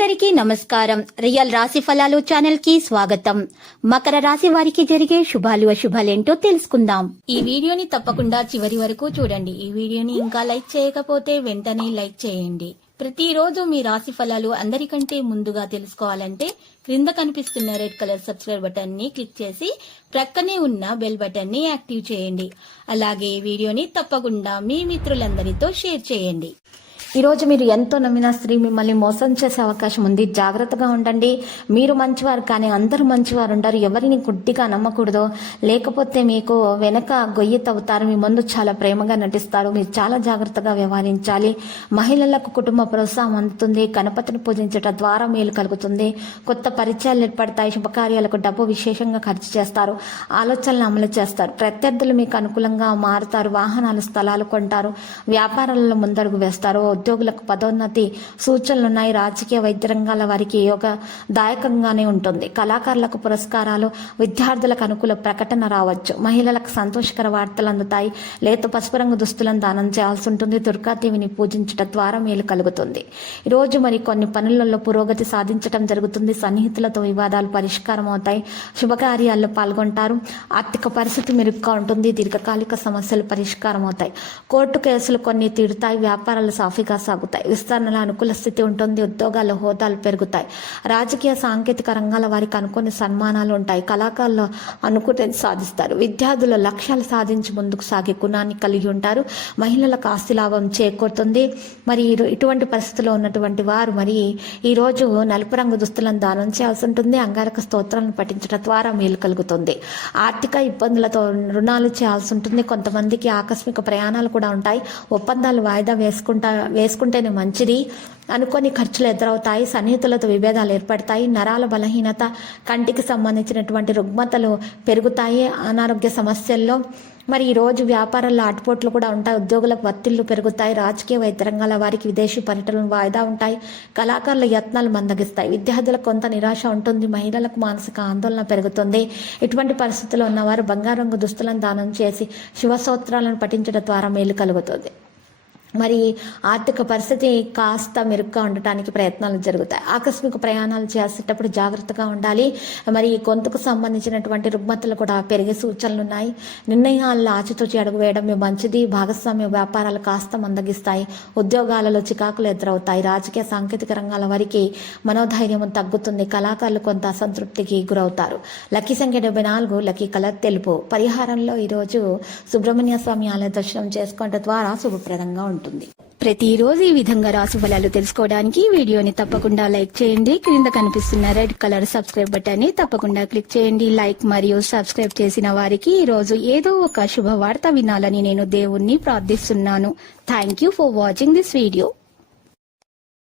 అందరికీ నమస్కారం. రియల్ రాశి ఫలాలు ఛానల్ కి స్వాగతం. మకర రాశి వారికి జరిగే శుభాలు అశుభాలేంటో తెలుసుకుందాం. ఈ వీడియోని తప్పకుండా చివరి వరకు చూడండి. ఈ వీడియోని ఇంకా లైక్ చేయకపోతే వెంటనే లైక్ చేయండి. ప్రతిరోజు మీ రాశి ఫలాలు అందరికంటే ముందుగా తెలుసుకోవాలంటే క్రింద కనిపిస్తున్న రెడ్ కలర్ సబ్స్క్రైబ్ బటన్ ని క్లిక్ చేసి ప్రక్కనే ఉన్న బెల్ బటన్ ని యాక్టివ్ చేయండి. అలాగే ఈ వీడియోని తప్పకుండా మీ మిత్రులందరితో షేర్ చేయండి. ఈ రోజు మీరు ఎంతో నమ్మిన స్త్రీ మిమ్మల్ని మోసం చేసే అవకాశం ఉంది. జాగ్రత్తగా ఉండండి. మీరు మంచివారు కానీ అందరూ మంచివారు ఉండరు. ఎవరిని గుడ్డిగా నమ్మకూడదు. లేకపోతే మీకు వెనక గొయ్యి తవ్వుతారు. మీ ముందు చాలా ప్రేమగా నటిస్తారు. మీరు చాలా జాగ్రత్తగా వ్యవహరించాలి. మహిళలకు కుటుంబ ప్రోత్సాహం అందుతుంది. గణపతిని పూజించడం ద్వారా మేలు కలుగుతుంది. కొత్త పరిచయాలు ఏర్పడతాయి. శుభకార్యాలకు డబ్బు విశేషంగా ఖర్చు చేస్తారు. ఆలోచనలు అమలు చేస్తారు. ప్రత్యర్థులు మీకు అనుకూలంగా మారుతారు. వాహనాలు స్థలాలు కొంటారు. వ్యాపారాలలో ముందడుగు వేస్తారు. ఉద్యోగులకు పదోన్నతి సూచనలున్నాయి. రాజకీయ వైద్య రంగాల వారికి యోగదాయకంగానే ఉంటుంది. కళాకారులకు పురస్కారాలు, విద్యార్థులకు అనుకూల ప్రకటన రావచ్చు. మహిళలకు సంతోషకర వార్తలు అందుతాయి. లేత పసుపు రంగు దుస్తులను దానం చేయాల్సి ఉంటుంది. దుర్గాదేవిని పూజించడం ద్వారా మేలు కలుగుతుంది. ఈరోజు మరి కొన్ని పనులలో పురోగతి సాధించడం జరుగుతుంది. సన్నిహితులతో వివాదాలు పరిష్కారం అవుతాయి. శుభకార్యాల్లో పాల్గొంటారు. ఆర్థిక పరిస్థితి మెరుగ్గా ఉంటుంది. దీర్ఘకాలిక సమస్యలు పరిష్కారం అవుతాయి. కోర్టు కేసులు కొన్ని తీరుతాయి. వ్యాపారాలు సాఫీగా సాగుతాయి. విస్తరణలో అనుకూల స్థితి ఉంటుంది. ఉద్యోగాల్లో హోదాలు పెరుగుతాయి. రాజకీయ సాంకేతిక రంగాల వారికి అనుకునే సన్మానాలు ఉంటాయి. కళాకారులు అనుకునేది సాధిస్తారు. విద్యార్థులు లక్ష్యాలు సాధించి ముందుకు సాగే గుణాన్ని కలిగి ఉంటారు. మహిళలకు ఆస్తి లాభం చేకూరుతుంది. మరి ఇటువంటి పరిస్థితుల్లో ఉన్నటువంటి వారు మరి ఈ రోజు నలుపు రంగు దుస్తులను దానం చేయాల్సి ఉంటుంది. అంగారక స్తోత్రాలను పఠించడం ద్వారా మేలు కలుగుతుంది. ఆర్థిక ఇబ్బందులతో రుణాలు చేయాల్సి ఉంటుంది. కొంతమందికి ఆకస్మిక ప్రయాణాలు కూడా ఉంటాయి. ఒప్పందాలు వాయిదా వేసుకుంటేనే మంచిది. అనుకోని ఖర్చులు ఎదురవుతాయి. సన్నిహితులతో విభేదాలు ఏర్పడతాయి. నరాల బలహీనత, కంటికి సంబంధించినటువంటి రుగ్మతలు పెరుగుతాయి. అనారోగ్య సమస్యల్లో మరి ఈ రోజు వ్యాపారాల్లో ఆటుపోట్లు కూడా ఉంటాయి. ఉద్యోగులకు ఒత్తిళ్లు పెరుగుతాయి. రాజకీయ వైద్య రంగాల వారికి విదేశీ పర్యటనలు వాయిదా ఉంటాయి. కళాకారుల యత్నాలు మందగిస్తాయి. విద్యార్థులకు కొంత నిరాశ ఉంటుంది. మహిళలకు మానసిక ఆందోళన పెరుగుతుంది. ఇటువంటి పరిస్థితుల్లో ఉన్నవారు బంగారు రంగు దుస్తులను దానం చేసి శివస్తోత్రాలను పఠించడం ద్వారా మేలు కలుగుతుంది. మరి ఆర్థిక పరిస్థితి కాస్త మెరుగ్గా ఉండటానికి ప్రయత్నాలు జరుగుతాయి. ఆకస్మిక ప్రయాణాలు చేసేటప్పుడు జాగ్రత్తగా ఉండాలి. మరి గొంతుకు సంబంధించినటువంటి రుగ్మతలు కూడా పెరిగే సూచనలు ఉన్నాయి. నిర్ణయాల్లో ఆచితూచి అడుగు వేయడం మంచిది. భాగస్వామ్య వ్యాపారాలు కాస్త మందగిస్తాయి. ఉద్యోగాలలో చికాకులు ఎదురవుతాయి. రాజకీయ సాంకేతిక రంగాల వారికి మనోధైర్యం తగ్గుతుంది. కళాకారులు కొంత అసంతృప్తికి గురవుతారు. లక్కీ సంఖ్య 74. లక్కీ కలర్ తెలుపు. పరిహారంలో ఈరోజు సుబ్రహ్మణ్య స్వామి ఆలయ దర్శనం చేసుకోవడం ద్వారా శుభప్రదంగా ఉంటుంది. ప్రతిరోజు ఈ విధంగా రాశి ఫలాలు తెలుసుకోవడానికి వీడియోని తప్పకుండా లైక్ చేయండి. క్రింద కనిపిస్తున్న రెడ్ కలర్ సబ్స్క్రైబ్ బటన్ ని తప్పకుండా క్లిక్ చేయండి. లైక్ మరియు సబ్స్క్రైబ్ చేసిన వారికి ఈ రోజు ఏదో ఒక శుభవార్త వినాలని నేను దేవుణ్ణి ప్రార్థిస్తున్నాను. Thank you for watching this video.